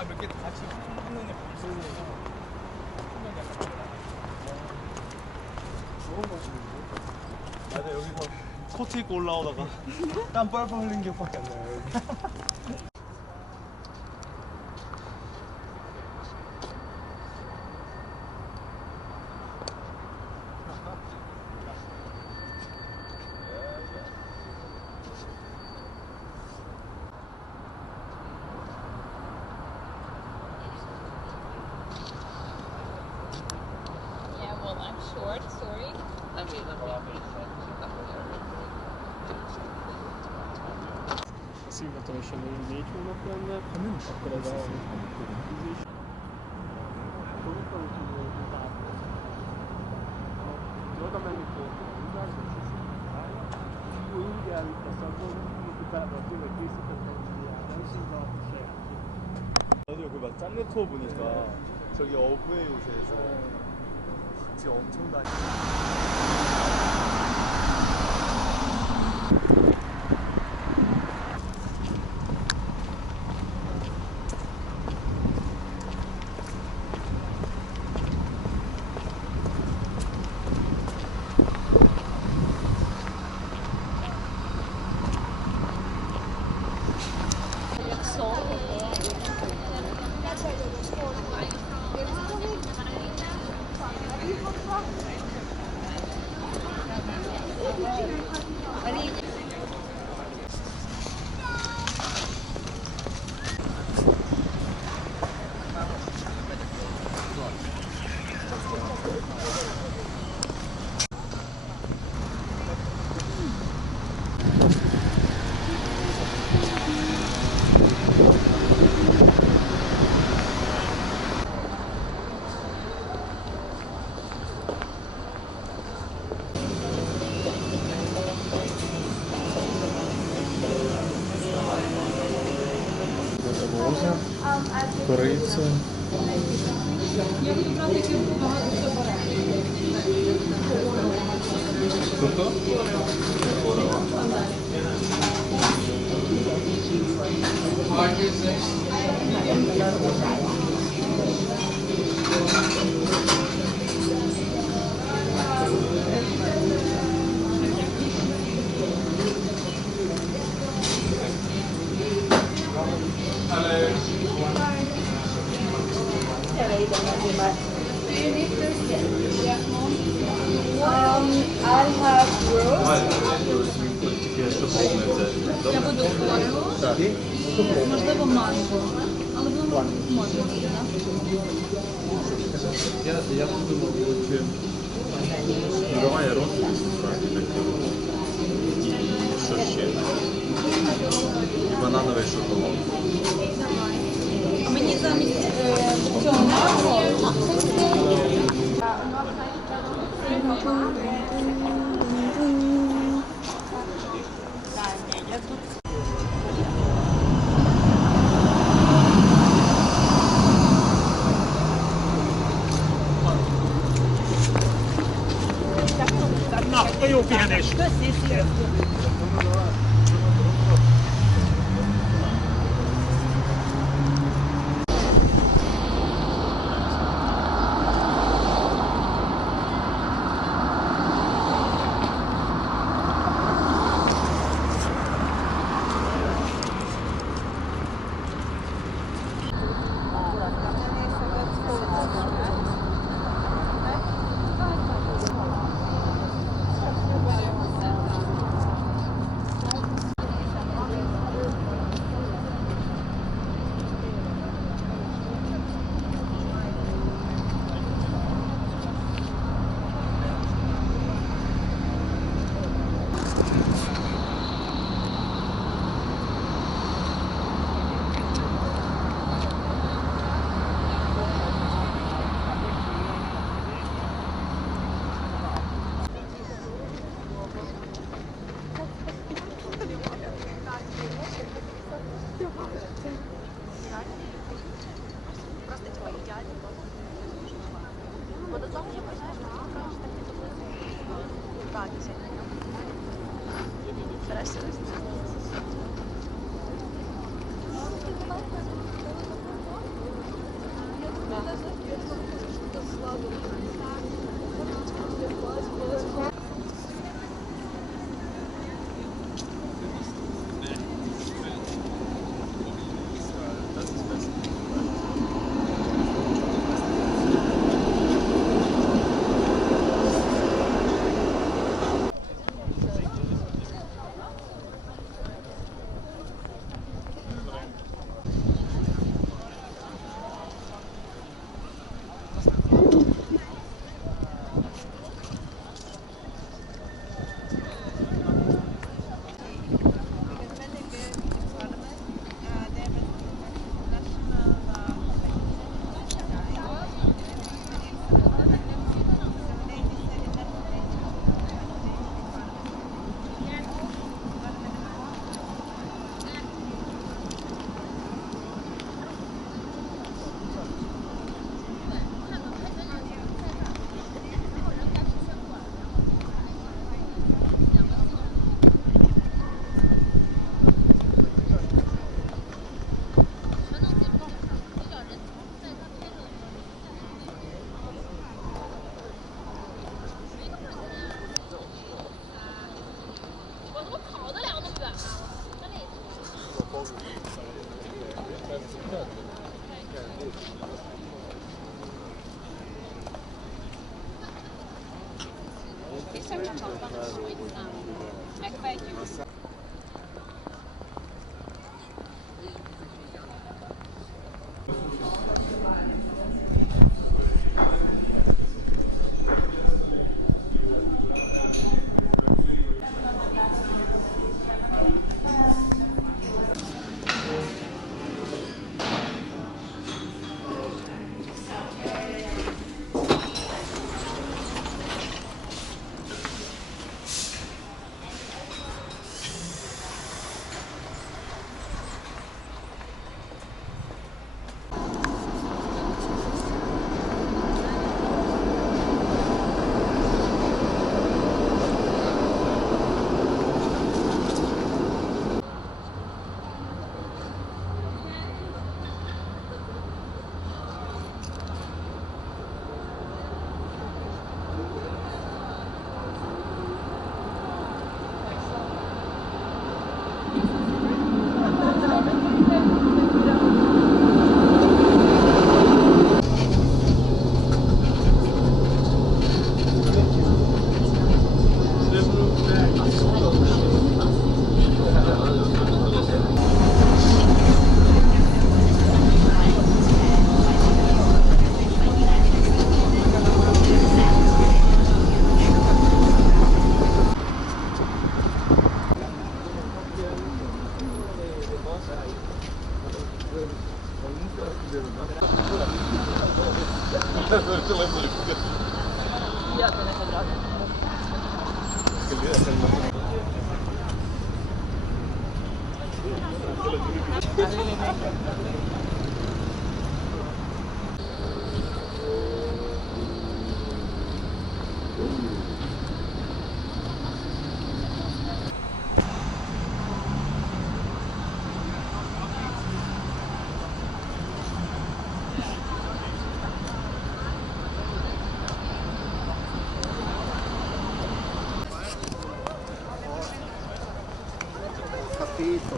소주가 몇 개 같이 한눈에 보이고 좋은 맛이는데? 맞아, 여기서 코트 입고 올라오다가 땀 뻘뻘 흘린 기억밖에 안 나요. 여기. Yeah, well, I'm short, sorry. Szilvatonosan 4 hónap lenne, ha nem is akkor ez a... Oda menni fogok, úgy elvitt a szakon, utána tényleg készítettem Indiában, és így a saját. 나도 그 막 짬내 투어 보니까 저기 어부의 요새에서 진짜 엄청 다니. Кориця. Я буду брати якісь багато що Тобто? I'll have roast. Я буду хворого. Можливо, манго. Але воно можна буде, так? Я подумав, що... Ну, давай я розвитку справді так. І що ще? І банановий шоколад. А мені замість цього манго. Na, jó pihenés! Köszi, szia! Megvegyük.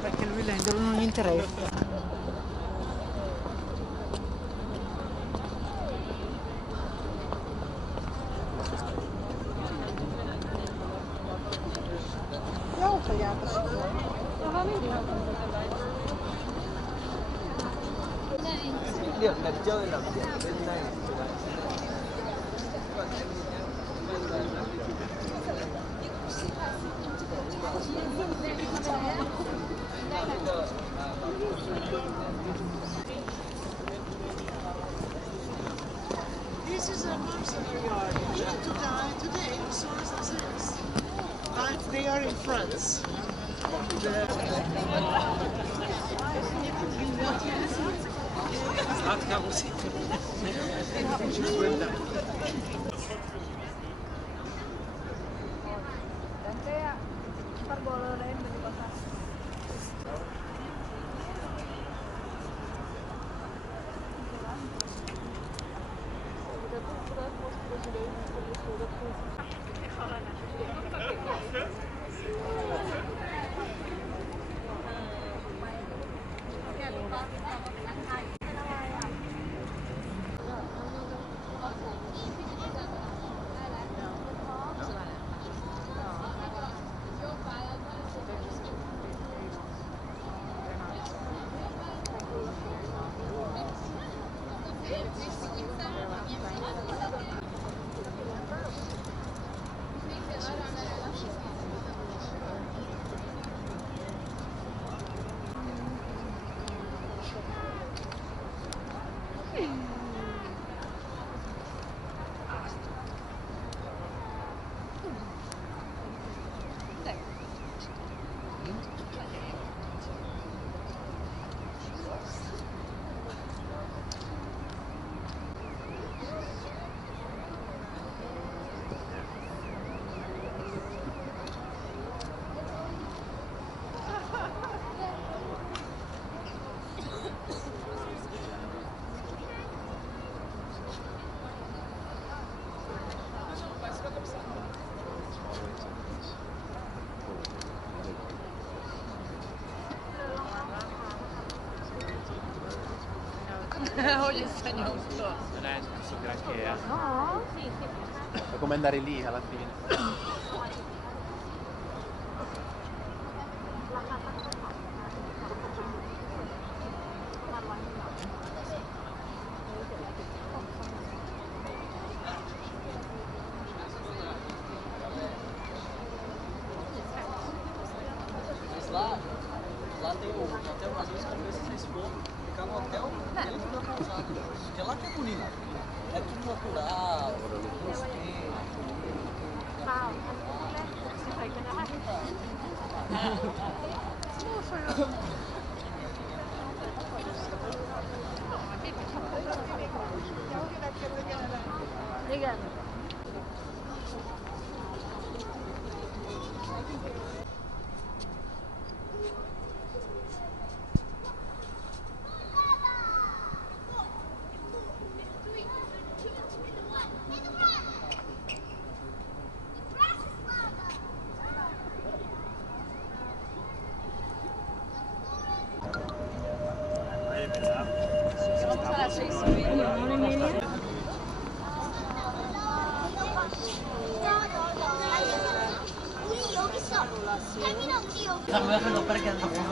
Perché lui l'Ender non gli interessa. Abbiamo tagliato. This is a monster yard. We have to die today as soon as this. But they are in France. O gli spagnolo. Non è così granché, eh. No? Sì, sì. È come andare lì alla fine. Lá tem o hotel, às vezes compensa vocês for, ficar no hotel dentro da pousada. Porque lá que é bonito. É tudo natural, respeito. Obrigada. 우리 여기 있어. 혜민아 우리 여기. 나 왜 하려고 빠르게 하는 거야?